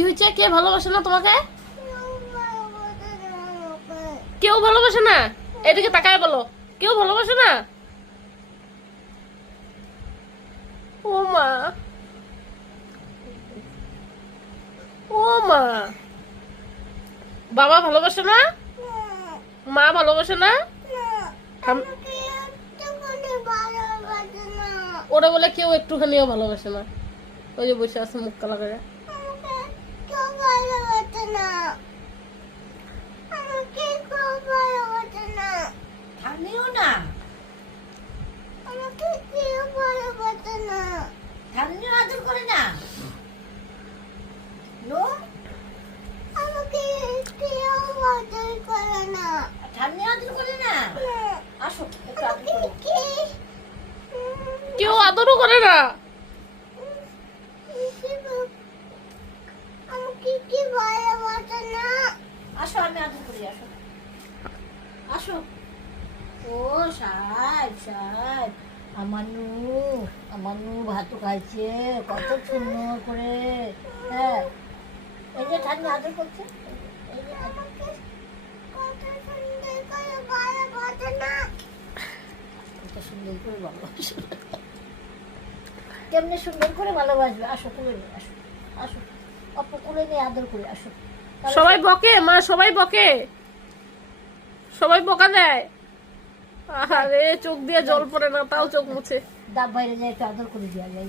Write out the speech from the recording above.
কি হয়েছে? কে ভালোবাসে না তোমাকে? কেউ ভালোবাসে না? এদিকে তাকায় বলো, কেউ ভালোবাসে না? ও মা, ও মা, বাবা ভালোবাসে না? মা ভালোবাসে না? ওরা বলে কেউ একটুখানিও ভালোবাসে না। ওই যে বসে আছে মুখ কালা করে। থামিও না, থামিও আদর করে না। নো, ঠান্ডা আদর করে না। আসো একটু আদর করে। কেউ আদরও করে না। আসো আমি আদর করি, আসো আসো। ও সাহেব সাহেব, আমার নু ভাত খাইছে কত সুন্দর করে। হ্যাঁ, এই যে ঠান্ডা আদর করছে, এই যে কত সুন্দর করে ভালোবাসে। কেমনে সুন্দর করে ভালোবাসবে। আসো কুলে নিয়ে আসো, আসো অপু কুলে নিয়ে আদর করে আসো। সবাই বকে মা, সবাই বকে, সবাই বকা দেয়। আরে চোখ দিয়ে জল পড়ে না, তাও চোখ মুছে। ডাব বাইরে যায় একটু আদর করে দেওয়া যায়।